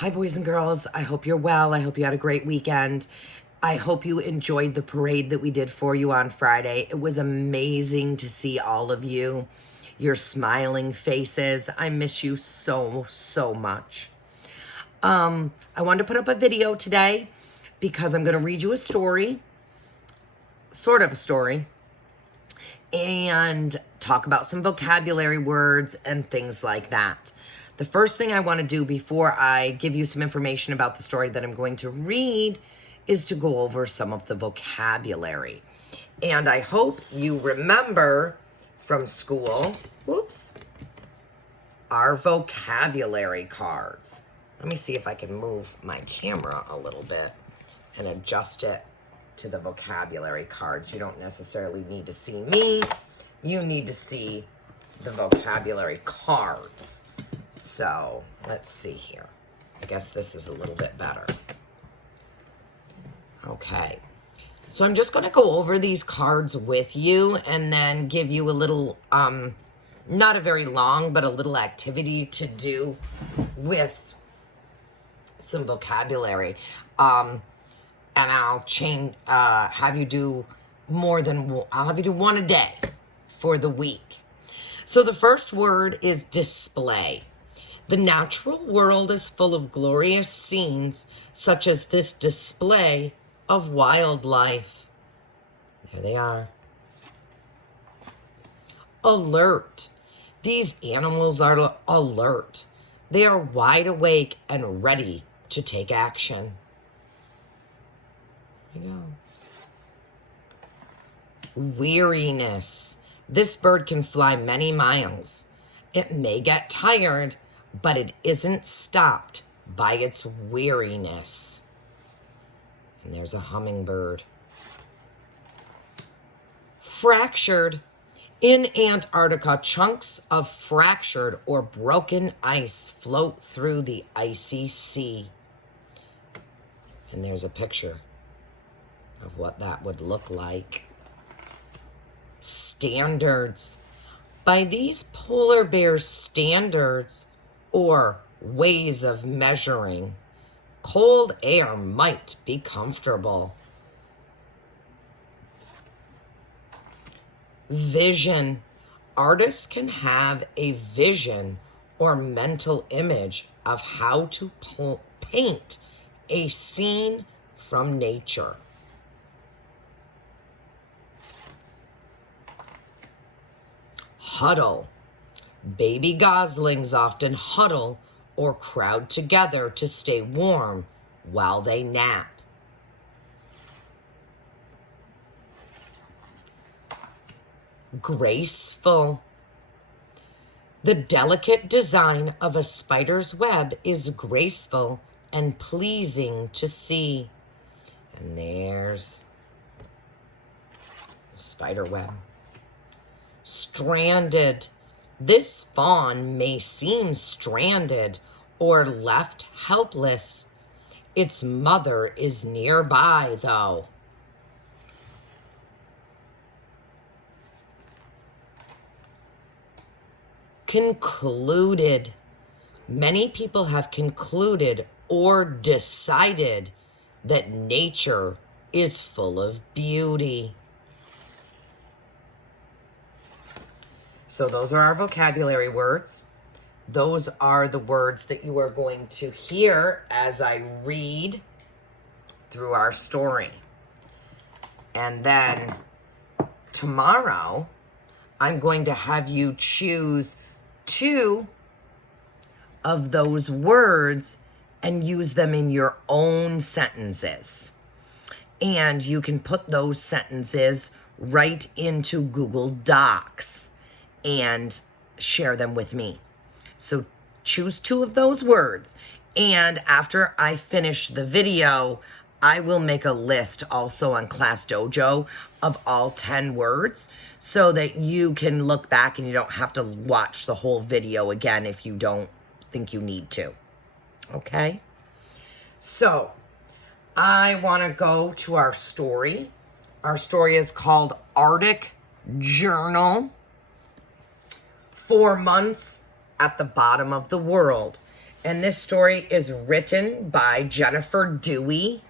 Hi, boys and girls. I hope you're well. I hope you had a great weekend. I hope you enjoyed the parade that we did for you on Friday. It was amazing to see all of you, your smiling faces. I miss you so, so much. I wanted to put up a video today because I'm going to read you a story, sort of a story, and talk about some vocabulary words and things like that. The first thing I want to do before I give you some information about the story that I'm going to read is to go over some of the vocabulary. And I hope you remember from school, our vocabulary cards. Let me see if I can move my camera a little bit and adjust it to the vocabulary cards. You don't necessarily need to see me. You need to see the vocabulary cards. So let's see here. I guess this is a little bit better. Okay. So I'm just going to go over these cards with you and then give you a little, not a very long, but a little activity to do with some vocabulary. And I'll have you do I'll have you do one a day for the week. So the first word is display. The natural world is full of glorious scenes, such as this display of wildlife. There they are. Alert. These animals are alert. They are wide awake and ready to take action. There you go. Weariness. This bird can fly many miles. It may get tired, but it isn't stopped by its weariness. And there's a hummingbird. Fractured. In Antarctica, chunks of fractured or broken ice float through the icy sea. And there's a picture of what that would look like. Standards. By these polar bears' standards or ways of measuring, cold air might be comfortable. Vision. Artists can have a vision or mental image of how to paint a scene from nature. Huddle. Baby goslings often huddle or crowd together to stay warm while they nap. Graceful. The delicate design of a spider's web is graceful and pleasing to see. And there's the spider web. Stranded. This fawn may seem stranded or left helpless. Its mother is nearby, though. Concluded. Many people have concluded or decided that nature is full of beauty. So those are our vocabulary words. Those are the words that you are going to hear as I read through our story. And then tomorrow, I'm going to have you choose 2 of those words and use them in your own sentences. And you can put those sentences right into Google Docs and share them with me. So choose 2 of those words. And after I finish the video, I will make a list also on Class Dojo of all 10 words so that you can look back and you don't have to watch the whole video again if you don't think you need to. Okay? So I want to go to our story. Our story is called Arctic Journal. 4 months at the bottom of the world. And this story is written by Jennifer Dewey.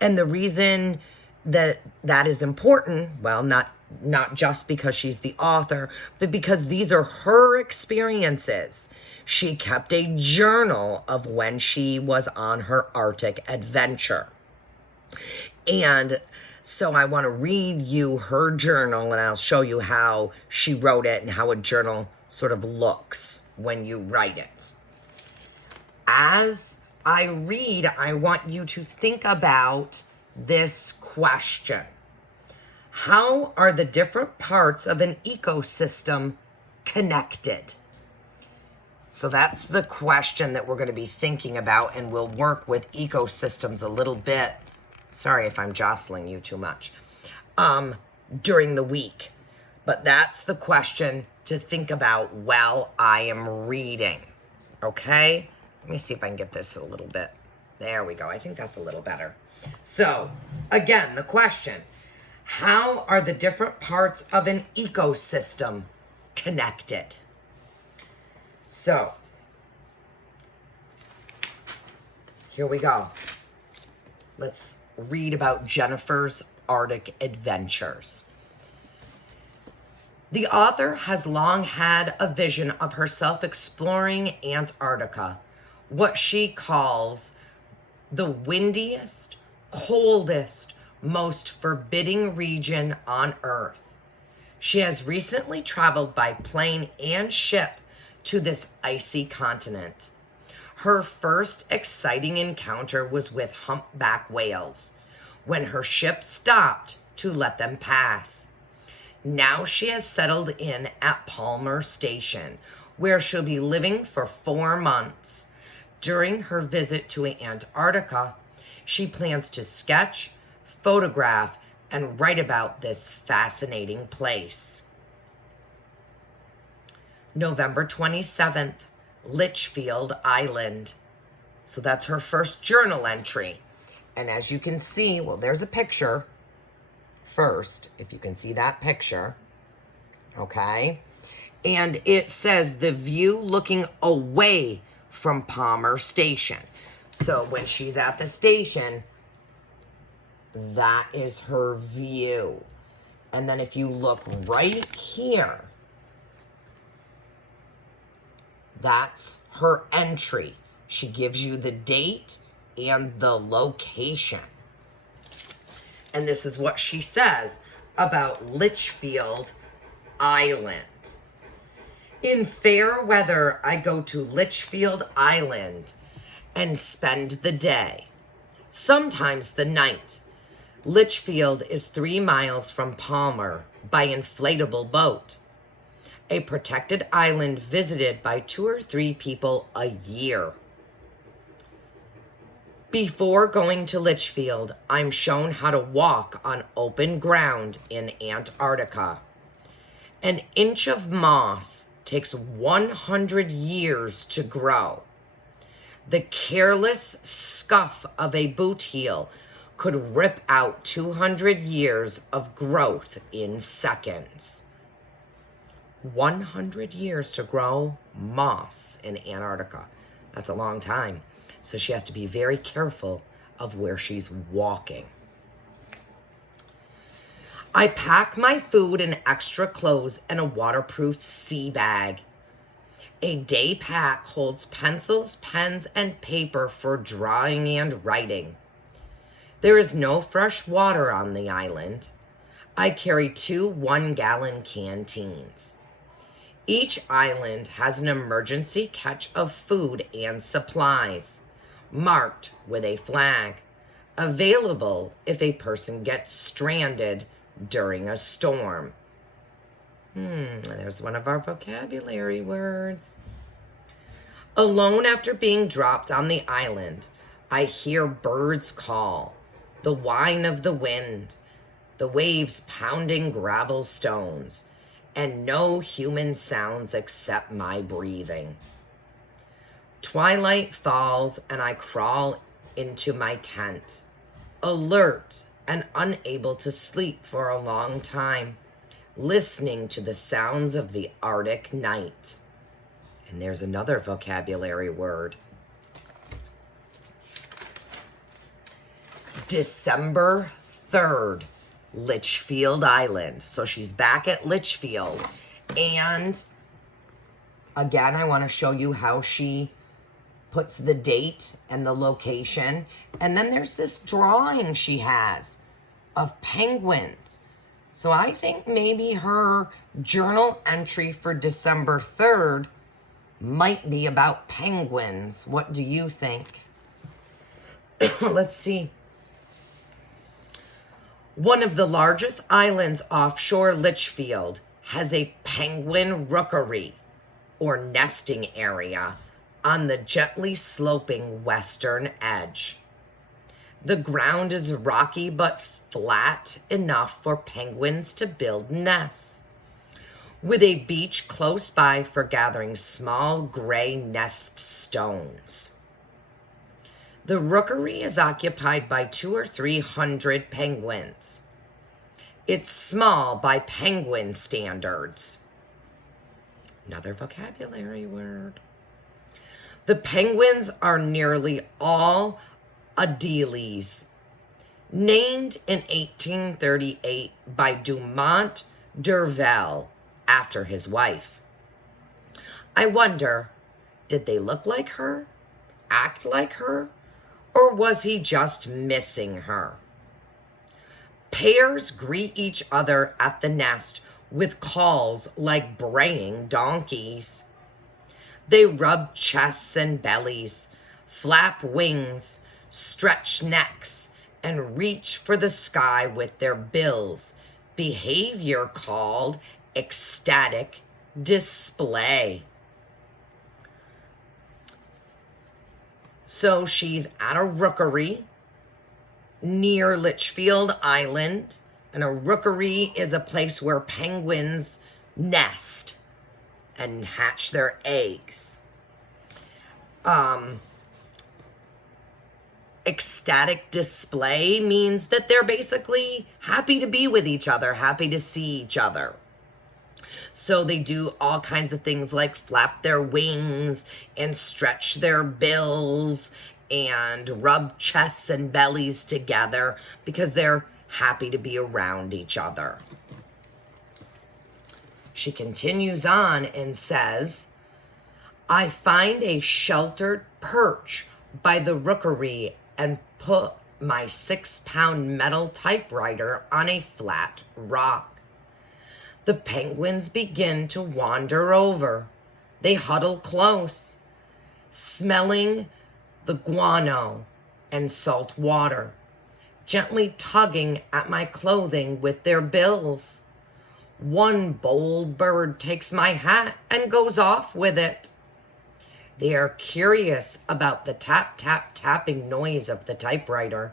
And the reason that that is important, well, not just because she's the author, but because these are her experiences. She kept a journal of when she was on her Arctic adventure. And so I want to read you her journal, and I'll show you how she wrote it and how a journal sort of looks when you write it. As I read, I want you to think about this question. How are the different parts of an ecosystem connected? So that's the question that we're going to be thinking about, and we'll work with ecosystems a little bit. Sorry if I'm jostling you too much. During the week. But that's the question to think about while I am reading. Okay? Let me see if I can get this a little bit. There we go. I think that's a little better. So, again, the question. How are the different parts of an ecosystem connected? So, here we go. Let's read about Jennifer's Arctic adventures. The author has long had a vision of herself exploring Antarctica, what she calls the windiest, coldest, most forbidding region on Earth. She has recently traveled by plane and ship to this icy continent. Her first exciting encounter was with humpback whales, when her ship stopped to let them pass. Now she has settled in at Palmer Station, where she'll be living for 4 months. During her visit to Antarctica, she plans to sketch, photograph, and write about this fascinating place. November 27th, Litchfield Island. So that's her first journal entry. And as you can see, well, there's a picture first, if you can see that picture, okay? And it says the view looking away from Palmer Station. So when she's at the station, that is her view. And then if you look right here, that's her entry. She gives you the date and the location. And this is what she says about Litchfield Island. In fair weather, I go to Litchfield Island and spend the day, sometimes the night. Litchfield is 3 miles from Palmer by inflatable boat, a protected island visited by 2 or 3 people a year. Before going to Litchfield, I'm shown how to walk on open ground in Antarctica. An inch of moss takes 100 years to grow. The careless scuff of a boot heel could rip out 200 years of growth in seconds. 100 years to grow moss in Antarctica. That's a long time. So she has to be very careful of where she's walking. I pack my food and extra clothes in a waterproof sea bag. A day pack holds pencils, pens, and paper for drawing and writing. There is no fresh water on the island. I carry 2 one-gallon canteens. Each island has an emergency catch of food and supplies, marked with a flag, available if a person gets stranded during a storm. There's one of our vocabulary words. Alone after being dropped on the island, I hear birds call, the whine of the wind, the waves pounding gravel stones, and no human sounds except my breathing. Twilight falls and I crawl into my tent, alert and unable to sleep for a long time, listening to the sounds of the Arctic night. And there's another vocabulary word, December 3rd, Litchfield Island. So she's back at Litchfield. And again, I want to show you how she puts the date and the location. And then there's this drawing she has of penguins. So I think maybe her journal entry for December 3rd might be about penguins. What do you think? Let's see. One of the largest islands offshore Litchfield has a penguin rookery, or nesting area, on the gently sloping western edge. The ground is rocky but flat enough for penguins to build nests, with a beach close by for gathering small gray nest stones. The rookery is occupied by 200 or 300 penguins. It's small by penguin standards. Another vocabulary word. The penguins are nearly all Adelies, named in 1838 by Dumont d'Urville after his wife. I wonder, did they look like her, act like her, or was he just missing her? Pairs greet each other at the nest with calls like braying donkeys. They rub chests and bellies, flap wings, stretch necks, and reach for the sky with their bills, behavior called ecstatic display. So she's at a rookery near Litchfield Island, and a rookery is a place where penguins nest and hatch their eggs. Ecstatic display means that they're basically happy to be with each other, happy to see each other. So they do all kinds of things like flap their wings and stretch their bills and rub chests and bellies together because they're happy to be around each other. She continues on and says, I find a sheltered perch by the rookery and put my 6-pound metal typewriter on a flat rock. The penguins begin to wander over. They huddle close, smelling the guano and salt water, gently tugging at my clothing with their bills. One bold bird takes my hat and goes off with it. They are curious about the tap-tap-tapping noise of the typewriter.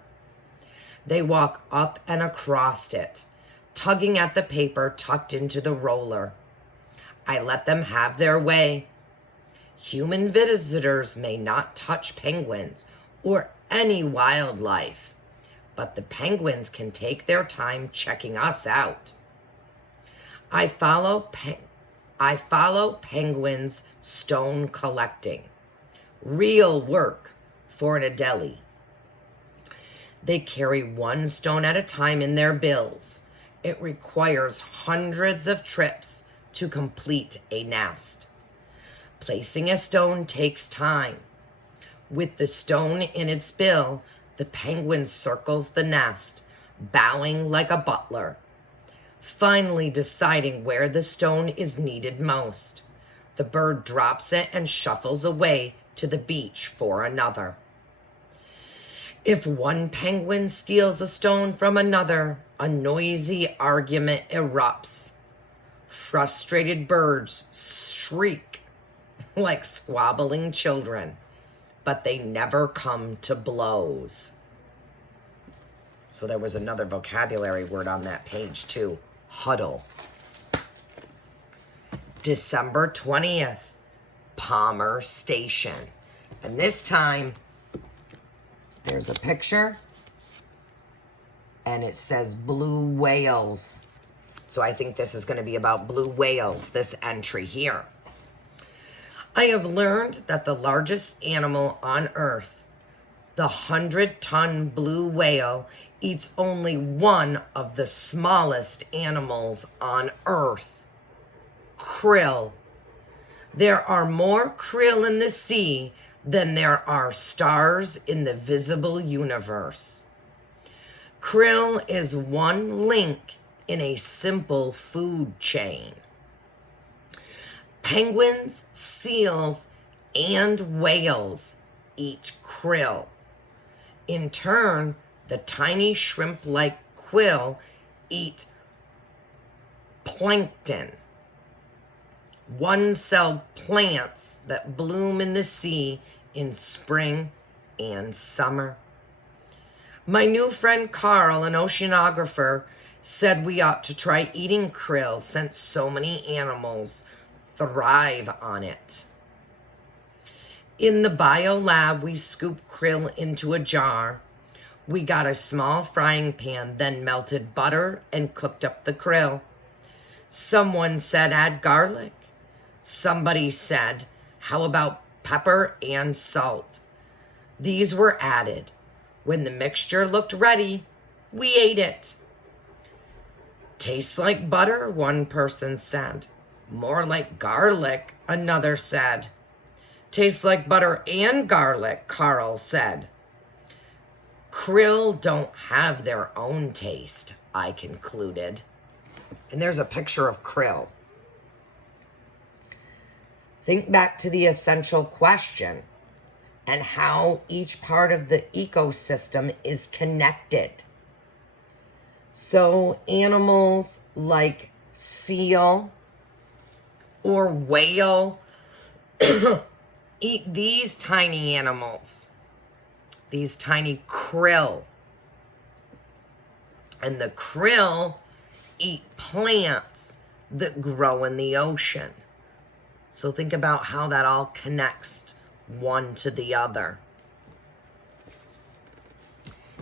They walk up and across it, tugging at the paper tucked into the roller. I let them have their way. Human visitors may not touch penguins or any wildlife, but the penguins can take their time checking us out. I follow penguins stone collecting. Real work for an Adelie. They carry one stone at a time in their bills. It requires hundreds of trips to complete a nest. Placing a stone takes time. With the stone in its bill, the penguin circles the nest, bowing like a butler, finally deciding where the stone is needed most. The bird drops it and shuffles away to the beach for another. If one penguin steals a stone from another, a noisy argument erupts. Frustrated birds shriek like squabbling children, but they never come to blows. So there was another vocabulary word on that page too. Huddle. December 20th, Palmer Station. And this time, there's a picture, and it says blue whales. So I think this is going to be about blue whales, this entry here. I have learned that the largest animal on Earth The 100-ton blue whale eats only one of the smallest animals on Earth, krill. There are more krill in the sea than there are stars in the visible universe. Krill is one link in a simple food chain. Penguins, seals, and whales eat krill. In turn, the tiny shrimp-like krill eat plankton, one-celled plants that bloom in the sea in spring and summer. My new friend Carl, an oceanographer, said we ought to try eating krill since so many animals thrive on it. In the biolab, we scooped krill into a jar. We got a small frying pan, then melted butter and cooked up the krill. Someone said add garlic. Somebody said, how about pepper and salt? These were added. When the mixture looked ready, we ate it. Tastes like butter, one person said. More like garlic, another said. Tastes like butter and garlic, Carl said. Krill don't have their own taste, I concluded. And there's a picture of krill. Think back to the essential question and how each part of the ecosystem is connected. So animals like seal or whale eat these tiny animals, these tiny krill. And the krill eat plants that grow in the ocean. So think about how that all connects one to the other.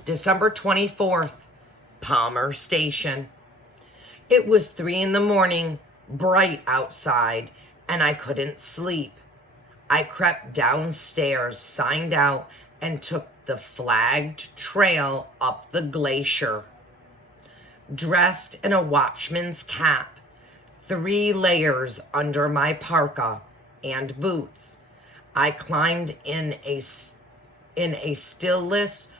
December 24th, Palmer Station. It was 3 a.m, bright outside, and I couldn't sleep. I crept downstairs, signed out, and took the flagged trail up the glacier. Dressed in a watchman's cap, 3 layers under my parka and boots, I climbed in a stillness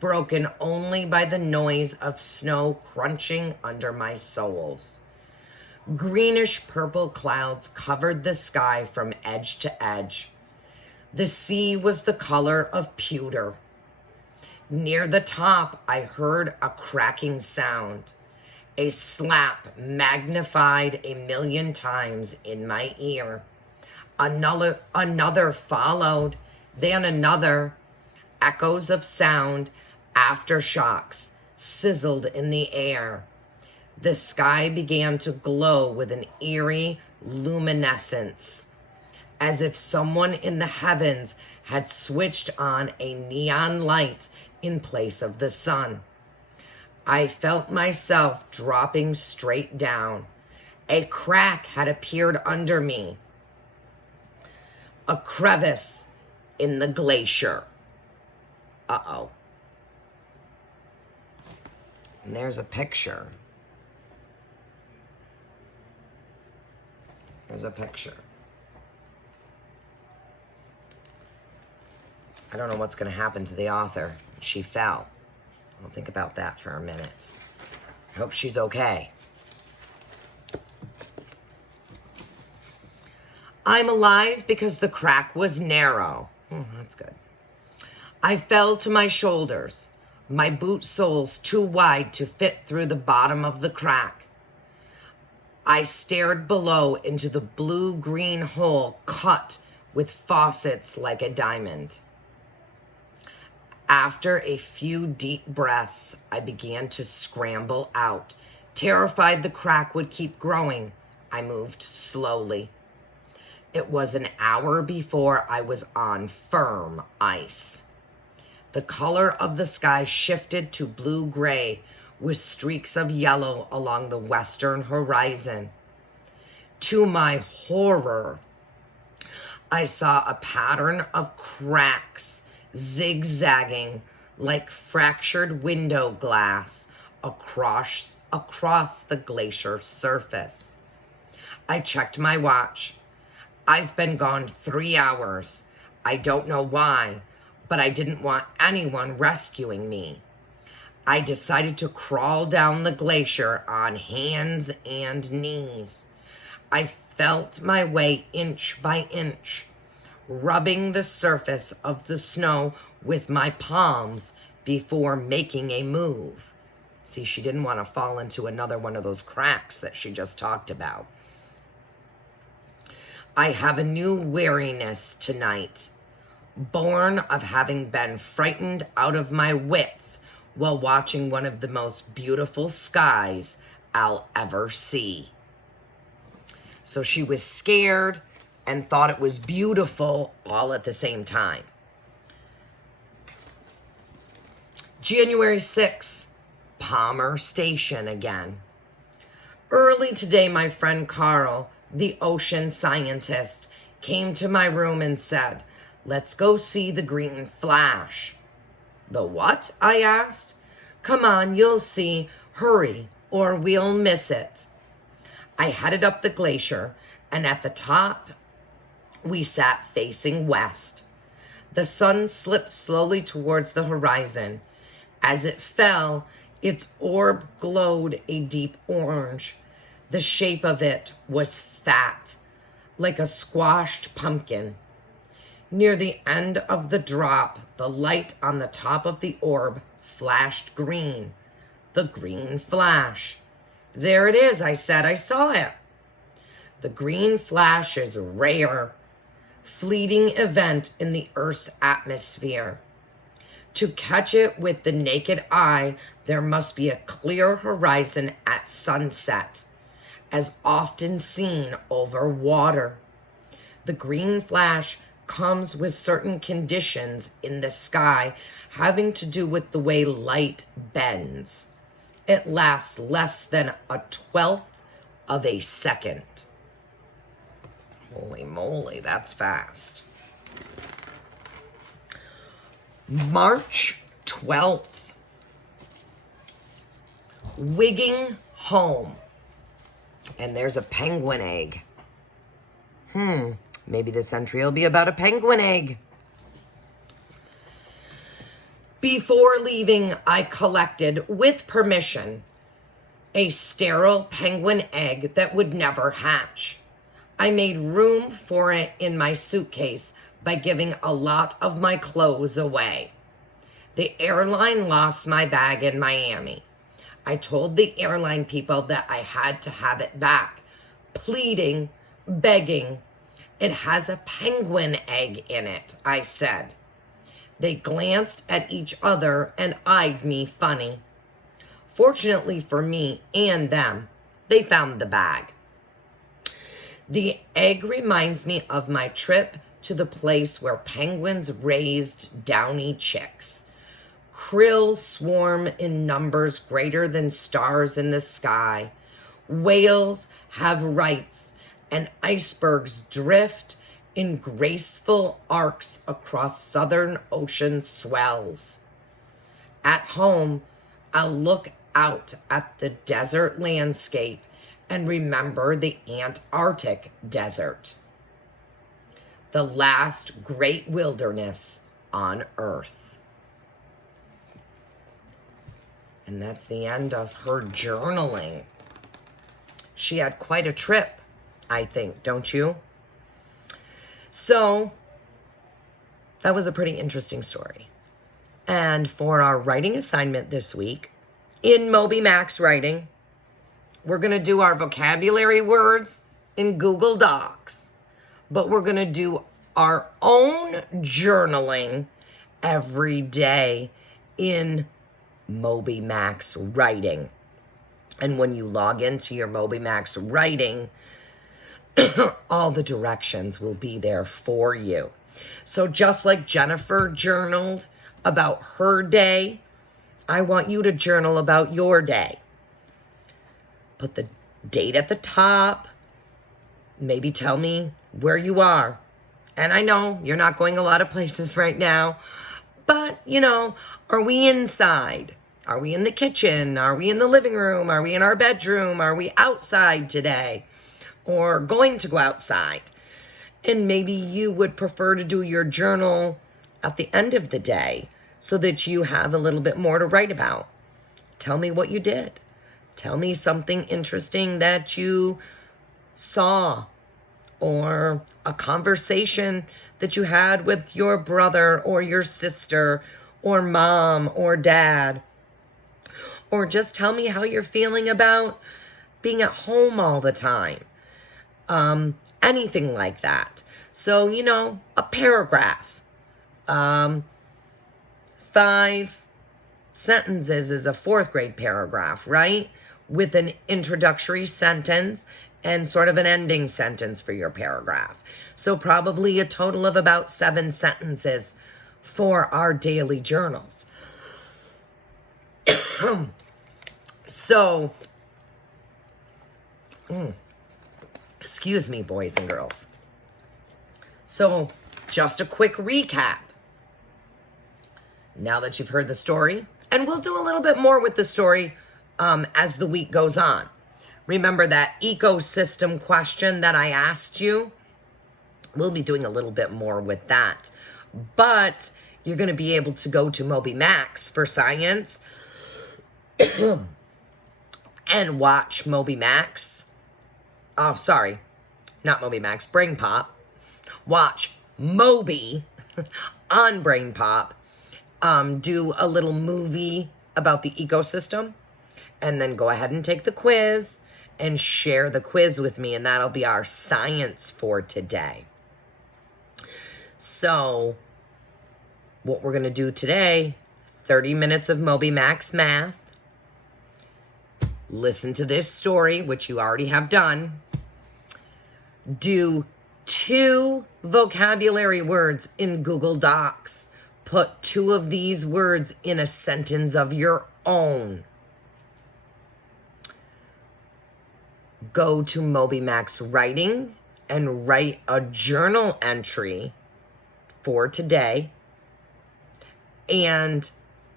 broken only by the noise of snow crunching under my soles. Greenish purple clouds covered the sky from edge to edge. The sea was the color of pewter. Near the top, I heard a cracking sound, a slap magnified 1,000,000 times in my ear. Another followed, then another. Echoes of sound, aftershocks, sizzled in the air. The sky began to glow with an eerie luminescence, as if someone in the heavens had switched on a neon light in place of the sun. I felt myself dropping straight down. A crack had appeared under me. A crevice in the glacier. Uh-oh. And there's a picture. There's a picture. I don't know what's going to happen to the author. She fell. I'll think about that for a minute. I hope she's okay. I'm alive because the crack was narrow. That's good. I fell to my shoulders, my boot soles too wide to fit through the bottom of the crack. I stared below into the blue-green hole cut with faucets like a diamond. After a few deep breaths, I began to scramble out. Terrified the crack would keep growing, I moved slowly. It was an hour before I was on firm ice. The color of the sky shifted to blue-gray with streaks of yellow along the western horizon. To my horror, I saw a pattern of cracks zigzagging like fractured window glass across the glacier surface. I checked my watch. I've been gone 3 hours. I don't know why, but I didn't want anyone rescuing me. I decided to crawl down the glacier on hands and knees. I felt my way inch by inch, rubbing the surface of the snow with my palms before making a move. See, she didn't want to fall into another one of those cracks that she just talked about. I have a new weariness tonight, born of having been frightened out of my wits while watching one of the most beautiful skies I'll ever see. So she was scared and thought it was beautiful all at the same time. January 6th, Palmer Station again. Early today, my friend Carl, the ocean scientist, came to my room and said, "Let's go see the green flash." "The what?" I asked. "Come on, you'll see. Hurry, or we'll miss it." I headed up the glacier, and at the top, we sat facing west. The sun slipped slowly towards the horizon. As it fell, its orb glowed a deep orange. The shape of it was fat, like a squashed pumpkin. Near the end of the drop, the light on the top of the orb flashed green. The green flash. "There it is," I said. "I saw it." The green flash is rare, fleeting event in the Earth's atmosphere. To catch it with the naked eye, there must be a clear horizon at sunset, as often seen over water. The green flash comes with certain conditions in the sky having to do with the way light bends. It lasts less than a 12th of a second. Holy moly, that's fast. March 12th. Wigging home. And there's a penguin egg. Maybe this entry will be about a penguin egg. Before leaving, I collected, with permission, a sterile penguin egg that would never hatch. I made room for it in my suitcase by giving a lot of my clothes away. The airline lost my bag in Miami. I told the airline people that I had to have it back, pleading, begging. "It has a penguin egg in it," I said. They glanced at each other and eyed me funny. Fortunately for me and them, they found the bag. The egg reminds me of my trip to the place where penguins raised downy chicks. Krill swarm in numbers greater than stars in the sky. Whales have rights, and icebergs drift in graceful arcs across Southern Ocean swells. At home, I'll look out at the desert landscape and remember the Antarctic desert, the last great wilderness on Earth. And that's the end of her journaling. She had quite a trip, I think, don't you? So that was a pretty interesting story. And for our writing assignment this week, in Moby Max Writing, we're going to do our vocabulary words in Google Docs, but we're going to do our own journaling every day in Moby Max Writing. And when you log into your Moby Max Writing, all the directions will be there for you. So just like Jennifer journaled about her day, I want you to journal about your day. Put the date at the top. Maybe tell me where you are And I know you're not going a lot of places right now, but, you know, are we inside? Are we in the kitchen? Are we in the living room? Are we in our bedroom? Are we outside today? Or going to go outside? And maybe you would prefer to do your journal at the end of the day so that you have a little bit more to write about. Tell me what you did. Tell me something interesting that you saw, or a conversation that you had with your brother or your sister or mom or dad. Or just tell me how you're feeling about being at home all the time. Anything like that. So, you know, a paragraph. 5 sentences is a 4th grade paragraph, right? With an introductory sentence and sort of an ending sentence for your paragraph. So probably a total of about 7 sentences for our daily journals. So, excuse me, boys and girls. So, just a quick recap. Now that you've heard the story, and we'll do a little bit more with the story as the week goes on. Remember that ecosystem question that I asked you? We'll be doing a little bit more with that. But you're going to be able to go to MobyMax for science and watch MobyMax. Oh, sorry. Not MobyMax, Brain Pop. Watch Moby on Brain Pop do a little movie about the ecosystem, and then go ahead and take the quiz and share the quiz with me, and that'll be our science for today. So what we're going to do today, 30 minutes of MobyMax math. Listen to this story, which you already have done. Do 2 vocabulary words in Google Docs. Put 2 of these words in a sentence of your own. Go to MobyMax Writing and write a journal entry for today. And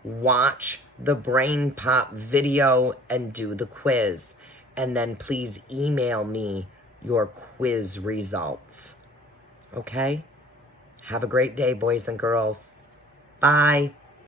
watch the Brain Pop video and do the quiz. And then please email me your quiz results. Okay? Have a great day, boys and girls. Bye.